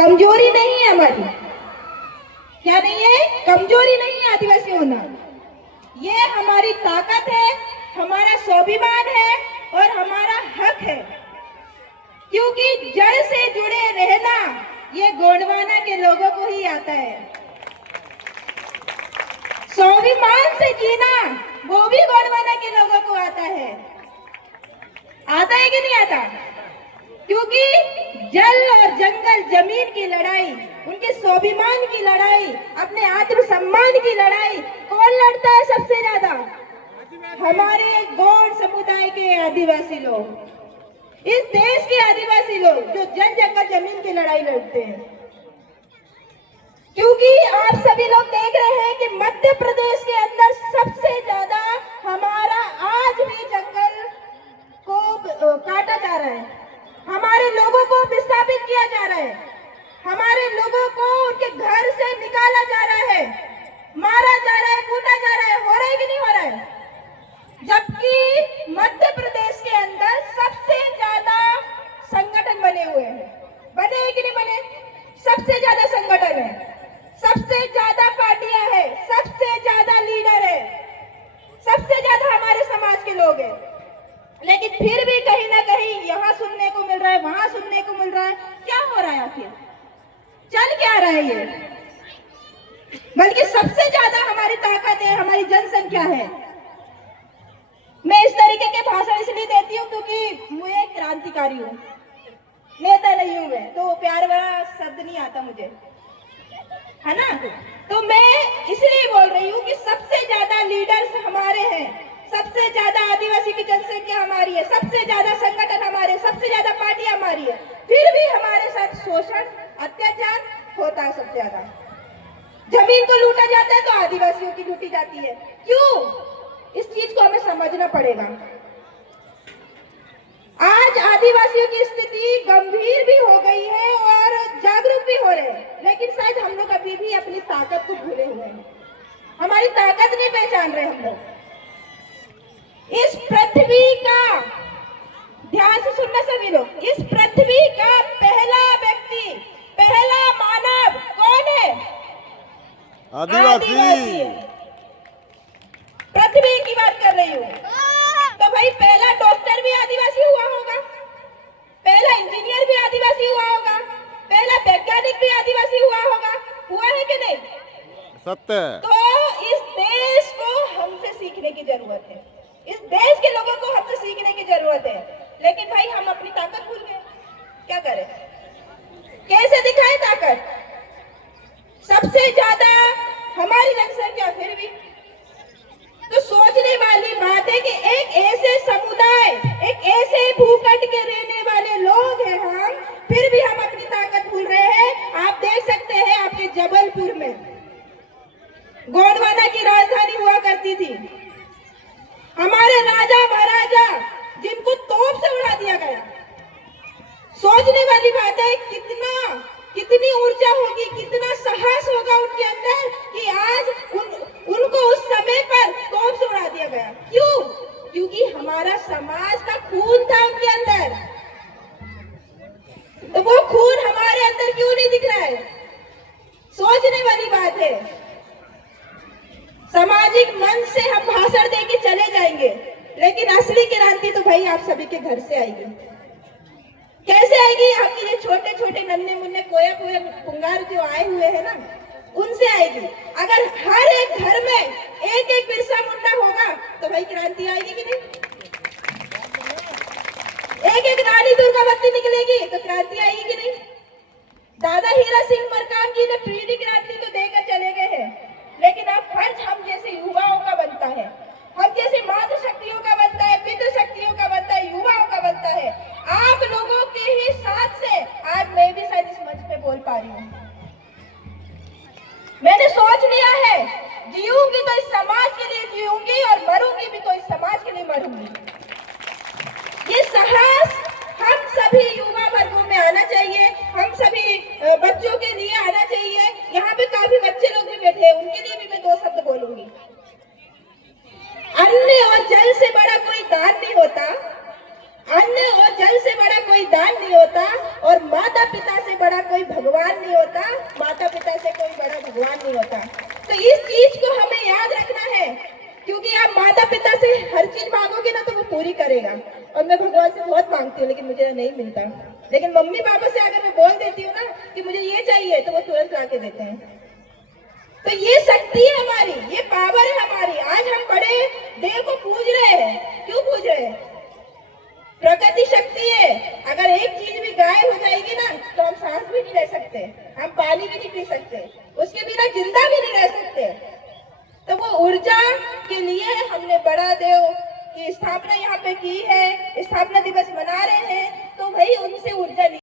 कमजोरी नहीं है हमारी। क्या नहीं है? कमजोरी नहीं है आदिवासी होना, ये हमारी ताकत है, हमारा स्वाभिमान है और हमारा हक है। क्योंकि जड़ से जुड़े रहना ये गोंडवाना के लोगों को ही आता है। स्वाभिमान से जीना वो भी गोंडवाना के लोगों को आता है। आता है कि नहीं आता? क्योंकि जल और जंगल जमीन की लड़ाई, उनके स्वाभिमान की लड़ाई, अपने आत्मसम्मान की लड़ाई कौन लड़ता है सबसे ज्यादा? हमारे गौड़ समुदाय के आदिवासी लोग, इस देश के आदिवासी लोग जो जल जंगल जमीन की लड़ाई लड़ते हैं। क्योंकि आप सभी लोग देख रहे हैं कि मध्य प्रदेश के अंदर सबसे ज्यादा हमारा आज भी जंगल को काटा जा रहा है, हमारे लोगों को विस्थापित किया जा रहा है, हमारे लोगों को उनके घर से निकाला जा रहा है, मारा जा रहा है, कूटा जा रहा है। हो रहा है कि नहीं हो रहा है? जबकि मध्य प्रदेश के अंदर सबसे ज्यादा संगठन बने हुए हैं। बने हैं कि नहीं बने? सबसे ज्यादा संगठन है, सबसे ज्यादा पार्टियां हैं, सबसे ज्यादा लीडर है, सबसे ज्यादा हमारे समाज के लोग हैं। लेकिन फिर भी कहीं ना कहीं यहाँ सुनने को मिल रहा है, वहां सुनने को मिल रहा है। क्या हो रहा है आखिर? चल क्या रहा है ये? बल्कि सबसे ज्यादा हमारी ताकत है, हमारी जनसंख्या है। मैं इस तरीके के भाषण इसलिए देती हूँ क्योंकि मैं क्रांतिकारी हूँ, नेता नहीं हूँ मैं, तो प्यार वाला शब्द नहीं आता मुझे, है ना? तो मैं इसलिए बोल रही हूँ कि सबसे ज्यादा लीडर्स हमारे हैं, सबसे ज्यादा आदिवासी की जनसंख्या हमारी है, सबसे ज्यादा संगठन हमारे, सबसे ज्यादा पार्टियां हमारी है, फिर भी हमारे साथ शोषण अत्याचार होता है। सबसे ज्यादा जमीन को लूटा जाता है तो आदिवासियों की लूटी जाती है। क्यों? इस चीज को हमें समझना पड़ेगा। आज आदिवासियों की स्थिति गंभीर भी हो गई है और जागरूक भी हो रहे हैं, लेकिन शायद हम लोग अभी भी अपनी ताकत को भूले हुए हैं, हमारी ताकत नहीं पहचान रहे हम लोग। इस पृथ्वी का, ध्यान से सुनना सभी लोग, इस पृथ्वी का पहला व्यक्ति, पहला मानव कौन है? आदिवासी। पृथ्वी की बात कर रही हूँ। तो भाई पहला डॉक्टर भी आदिवासी हुआ होगा, पहला इंजीनियर भी आदिवासी हुआ होगा, पहला वैज्ञानिक भी आदिवासी हुआ होगा। हुआ है कि नहीं? सत्य। तो इस देश को हमसे सीखने की जरूरत है, इस देश के लोगों को हमसे सीखने की जरूरत है। लेकिन भाई हम अपनी ताकत भूल गए। क्या करें? कैसे दिखाए ताकत? सबसे ज्यादा हमारी जनसंख्या, फिर भी तो सोचने वाली बात है कि एक ऐसे समुदाय, एक ऐसे भूखंड के रहने वाले लोग हैं हम, फिर भी हम अपनी ताकत भूल रहे हैं। आप देख सकते हैं आपके जबलपुर में गोंडवाना की राजधानी हुआ करती थी, हमारे राजा महाराजा जिनको तोप से उड़ा दिया गया। सोचने वाली बात है कितनी ऊर्जा होगी, कितना साहस होगा उनके अंदर कि आज उनको उस समय पर तोप से उड़ा दिया गया। क्यों? क्योंकि हमारा समाज का खून था उनके अंदर। तो वो खून हमारे अंदर क्यों नहीं दिख रहा है? सोचने वाली बात है। सामाजिक मंच से हम भाषण देके चले जाएंगे, लेकिन असली क्रांति तो भाई आप सभी के घर से आएगी। कैसे आएगी? आपके ये छोटे छोटे नन्हे मुन्ने कोया कोया पुंगार जो आए हुए हैं ना, उनसे आएगी। अगर हर एक घर में एक एक बिरसा मुंडा होगा तो भाई क्रांति आएगी कि नहीं? एक एक रानी दुर्गावती निकलेगी तो क्रांति आएगी कि नहीं? दादा हीरा सिंह मरकाम जी ने पीली क्रांति तो देकर चले गए हैं, लेकिन अब फर्ज हम जैसे युवाओं का बनता है, हम जैसे मातृ शक्तियों का बनता है, पितृ शक्तियों का बनता है, युवाओं का बनता है। आप लोगों के ही साथ से आज मैं भी शायद इस मंच पे बोल पा रही हूँ। मैंने सोच लिया है, जीऊंगी तो इस समाज के लिए जीऊंगी और मरूंगी भी तो इस समाज के लिए मरूंगी। ये साहस हम सभी युवा वर्गों में आना चाहिए, हम सभी बच्चों के लिए आना चाहिए। यहाँ पे काफी बच्चे लोग भी बैठे हैं, उनके लिए भी मैं दो शब्द बोलूंगी। अन्न और जल से बड़ा कोई दान नहीं होता, अन्न और जल से बड़ा कोई दान नहीं होता, और माता पिता से बड़ा कोई भगवान नहीं होता, माता पिता से कोई बड़ा भगवान नहीं होता। तो इस चीज को हमें याद रखना है, क्योंकि आप माता पिता से हर चीज मांगोगे ना तो वो पूरी करेगा। और मैं भगवान से बहुत मांगती हूँ लेकिन मुझे नहीं मिलता, लेकिन मम्मी पापा से अगर मैं बोल देती हूँ ना कि मुझे ये चाहिए तो वो तुरंत ला के देते हैं। तो ये शक्ति है हमारी, ये पावर है हमारी। आज हम बड़े देव को पूज रहे हैं, क्यों पूज रहे हैं? प्रकृति शक्ति है। अगर एक चीज भी गायब हो जाएगी ना तो हम सांस भी नहीं ले सकते, हम पानी भी नहीं पी सकते, उसके बिना जिंदा भी नहीं रह सकते। तो वो ऊर्जा के लिए हमने बड़ा देव की स्थापना यहाँ पे की है, स्थापना दिवस मना रहे हैं, तो भाई उनसे ऊर्जा